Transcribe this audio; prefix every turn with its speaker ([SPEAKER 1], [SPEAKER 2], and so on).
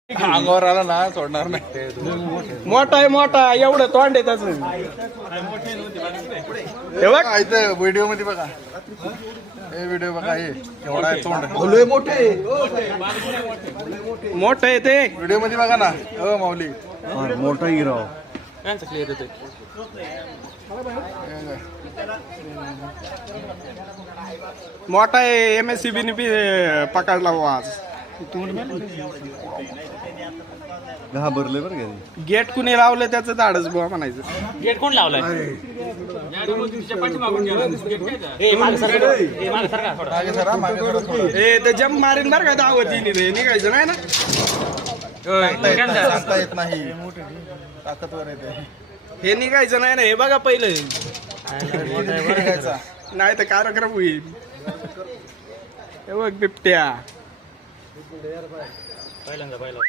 [SPEAKER 1] अंगावर आला ना सोडणार नाही.
[SPEAKER 2] मोठा आहे मोठा एवढं तोंड आहे त्याच. हे बघ
[SPEAKER 1] इथं व्हिडिओ मध्ये बघा, हे व्हिडिओ बघा, हे एवढा आहे तोंड.
[SPEAKER 2] मोठं आहे ते.
[SPEAKER 1] व्हिडिओ मध्ये बघा ना. हो माऊली
[SPEAKER 3] मोठा हिराव
[SPEAKER 2] मोठा आहे. MSCB ने बी पकडला बुवा आज.
[SPEAKER 3] घाबरले बरं का.
[SPEAKER 2] गेट कुणी लावलं त्याचं धाडच बुवा म्हणायचं.
[SPEAKER 4] गेट कोण लावलाय?
[SPEAKER 1] मागे सरा, मागे सरा थोडं.
[SPEAKER 2] ए ते जम मारीन बरं का दावतीने ते निघायचं नाही ना.
[SPEAKER 1] सांगता येत नाही, ताकदवर येते.
[SPEAKER 2] हे निघायचं नाही ना. हे बघा पहिलं
[SPEAKER 1] निघायचा.
[SPEAKER 2] नाही तर कार्यक्रम होईल. हे बघ बिबट्या.